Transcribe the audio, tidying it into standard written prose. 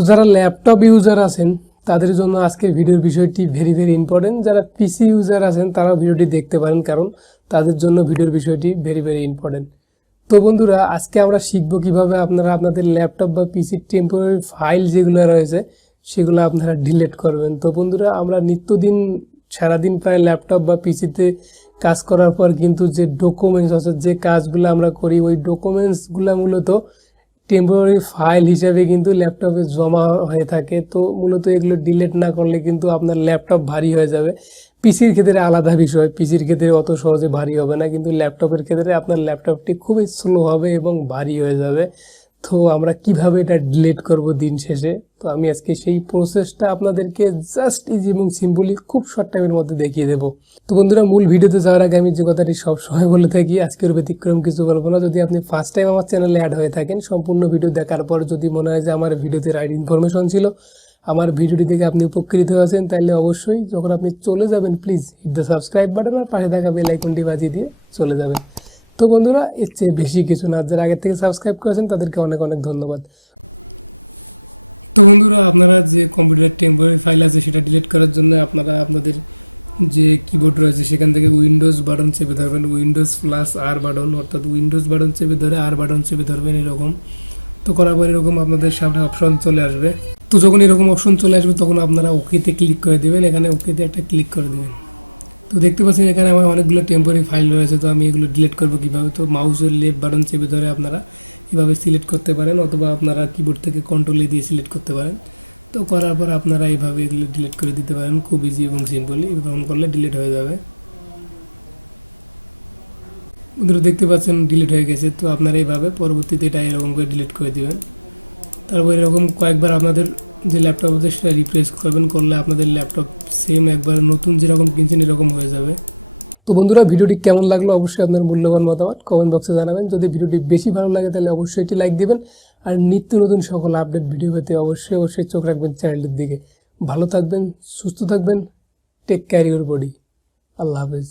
তো যারা laptop user আছেন তাদের জন্য আজকের ভিডিওর বিষয়টি ভেরি ভেরি ইম্পর্টেন্ট। যারা পিসি ইউজার আছেন তারাও ভিডিওটি দেখতে পারেন, কারণ তাদের জন্য ভিডিওর বিষয়টি ভেরি ভেরি ইম্পর্টেন্ট। তো বন্ধুরা, আজকে আমরা শিখব কিভাবে আপনারা আপনাদের ল্যাপটপ বা পিসির টেম্পোরারি ফাইল যেগুলো রয়েছে সেগুলো আপনারা ডিলিট করবেন। তো বন্ধুরা, আমরা নিত্যদিন সারাদিন প্রায় ল্যাপটপ বা পিসিতে কাজ করার পর কিন্তু যে ডকুমেন্টস আছে, যে কাজগুলো আমরা করি, ওই ডকুমেন্টসগুলো মূলত টেম্পোরারি ফাইল হিসেবে কিন্তু ল্যাপটপে জমা হয়ে থাকে। তো মূলত এগুলো ডিলিট না করলে কিন্তু আপনার ল্যাপটপ ভারী হয়ে যাবে। পিসির ক্ষেত্রে আলাদা বিষয়, পিসির ক্ষেত্রে অত সহজে ভারী হবে না, কিন্তু ল্যাপটপের ক্ষেত্রে আপনার ল্যাপটপটি খুবই স্লো হবে এবং ভারী হয়ে যাবে। তো আমরা কিভাবে এটা ডিলিট করব দিন শেষে, তো আমি আজকে সেই প্রসেসটা আপনাদেরকে জাস্ট ইজি এবং সিম্পলি খুব শর্ট টাইমের মধ্যে দেখিয়ে দেবো। তো বন্ধুরা, মূল ভিডিওতে যাওয়ার আগে আমি যে কথাটি সবসময় বলে থাকি, আজকের ব্যতিক্রম কিছু বলবো না। যদি আপনি ফার্স্ট টাইম আমার চ্যানেলে অ্যাড হয়ে থাকেন, সম্পূর্ণ ভিডিও দেখার পর যদি মনে হয় যে আমার ভিডিওতে রাইট ইনফরমেশন ছিল, আমার ভিডিওটি দেখে আপনি উপকৃত হয়েছেন, তাহলে অবশ্যই যখন আপনি চলে যাবেন please hit the subscribe button আর পাশে থাকা বেল আইকনটি বাজিয়ে দিয়ে চলে যাবেন। তো বন্ধুরা, এর চেয়ে বেশি কিছু না, যারা আগের থেকে সাবস্ক্রাইব করেছেন তাদেরকে অনেক অনেক ধন্যবাদ। তো বন্ধুরা, আপনারা যে কম্পিউটার টেম্পোরারি ফাইল আছে সেটা ডিলিট করার জন্য আপনারা আপনাদের যে কিবোর্ড রয়েছে সেখান থেকে উইন্ডোজ বাটন চেপে ধরবেন, উইন্ডোজ প্লাস আর বাটন, অর্থাৎ উইন্ডোজ বাটন চেপে ধরে আর বাটন চেপে ধরবেন এরকম। তো করার পর এরকম আপনাদের সামনে অপশন চলে আসবে। তো যখন এরকম অপশন চলে আসবে তখন আপনারা ওকেতে ক্লিক করে দেবেন, এখানে ওকেতে একটা ক্লিক করে দেবেন। তো দেখতে পাচ্ছেন এখানে আমার অনেকগুলো টেম্পোরারি ফাইল রয়েছে। তো আমি এগুলো ডিলিট করবো কীভাবে, তো মাউসের লেফট বাটন চেপে ধরে আপনারা এভাবে সিলেক্ট করতে পারেন, অথবা আপনারা কিবোর্ড থেকে কন্ট্রোল এ দিয়ে সিলেক্ট করতে পারেন। তো করার পর আপনারা এইভাবে এগুলো ডিলিট করে দিতে পারেন, খুব ইজি এবং সিম্পলি। এরকম করলে ডিলিট হয়ে যাবে। বন্ধুরা, দেখতে পাচ্ছেন ডিলিট হয়ে গেছে। তো আপনারা এইভাবে পরবর্তীতে এটা এরকম করে ডিলিট করে দেবেন। তারপর এরকম কয়েকবার আপনাদের যে ল্যাপটপ আছে সেটা রিফ্রেশ করবেন, করলে আপনাদের ল্যাপটপ সেম একবার নতুন যেরকম কিনছেন এরকম হয়ে যাবে। তো বন্ধুরা, ভিডিওটি কেমন লাগলো অবশ্যই আপনার মূল্যবান মতামত কমেন্ট বক্সে জানাবেন। যদি ভিডিওটি বেশি ভালো লাগে তাহলে অবশ্যই এটি লাইক দিবেন, আর নিত্য নতুন সকল আপডেট ভিডিও পেতে অবশ্যই চোখ রাখবেন চ্যানেলটির দিকে। ভালো থাকবেন, সুস্থ থাকবেন, টেক কেয়ার ইউর বডি। আল্লাহ হাফেজ।